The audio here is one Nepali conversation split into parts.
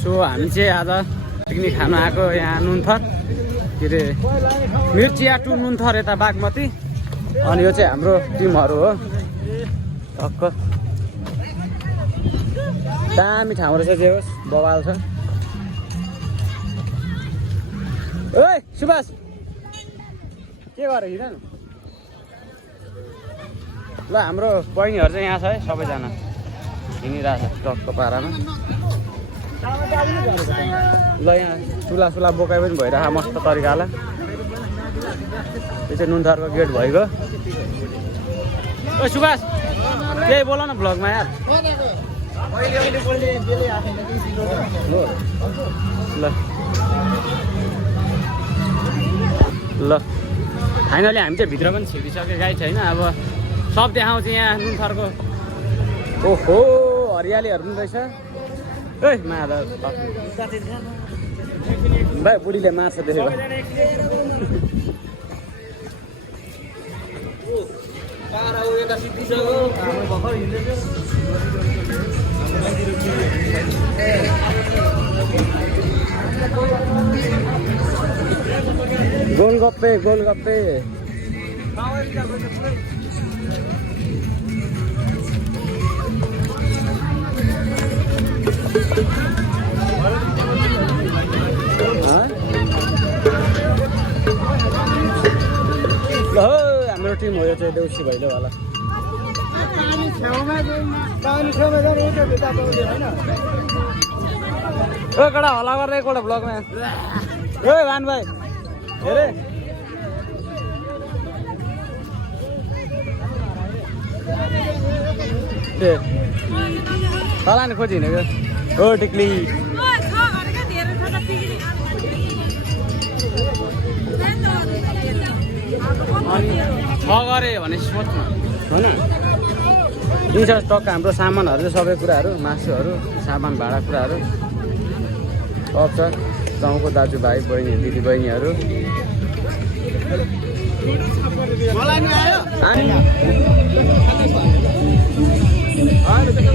सो हामी चाहिँ आज पिकनिक खान आएको यहाँ नुनथर के अरे मिर्चिया टु नुनथर यता बागमती। अनि यो चाहिँ हाम्रो टिमहरू हो। टक्क दामी ठाउँ रहेछ जे होस्, बवाल छ। ओइ सुभाष के गर हिँड ल। हाम्रो बहिनीहरू चाहिँ यहाँ छ है, सबैजना हिँडिरहेको छ टक्क पारामा। ल यहाँ चुला बोकाइ पनि भइरहेको मस्त तरिकाले। यो चाहिँ नुनथरको गेट भइगयो। ओ सुभाष केही बोल न भ्लगमा यार। ल ल फाइनली हामी चाहिँ भित्र पनि छिरिसक्यो गाई छैन। अब सब देखाउँछ यहाँ नुनथरको। ओहो हरियालीहरू पनि रहेछ। ए मादा भाइ बुढीले मार्छ देखेको। गोलगप्पे गोलगप्पे ल हाम्रो टिम हो यो चाहिँ देउसी भैलोवाला। कडा हल्ला गरेर एकपल्ट ब्लगमा ओ भान भाइ हेरे तला नि खोजी हिँडेको हो टिक्ली। अनि छ गरे भने सोच्नु होइन दिन्छ टक्क हाम्रो सामानहरू चाहिँ सबै कुराहरू मासुहरू सामान भाँडा कुराहरू सब छ। गाउँको दाजुभाइ बहिनी दिदी बहिनीहरू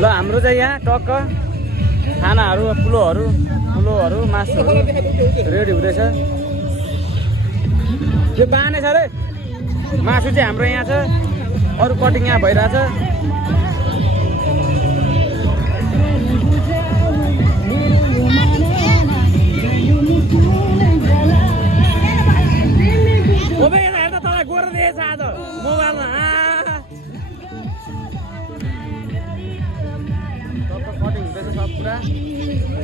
ल हाम्रो चाहिँ यहाँ टक्क खानाहरू पुलोहरू मासुहरू रेडी हुँदैछ। यो बाने छ रे मासु चाहिँ हाम्रो यहाँ छ, अरू कटिङ यहाँ भइरहेछ।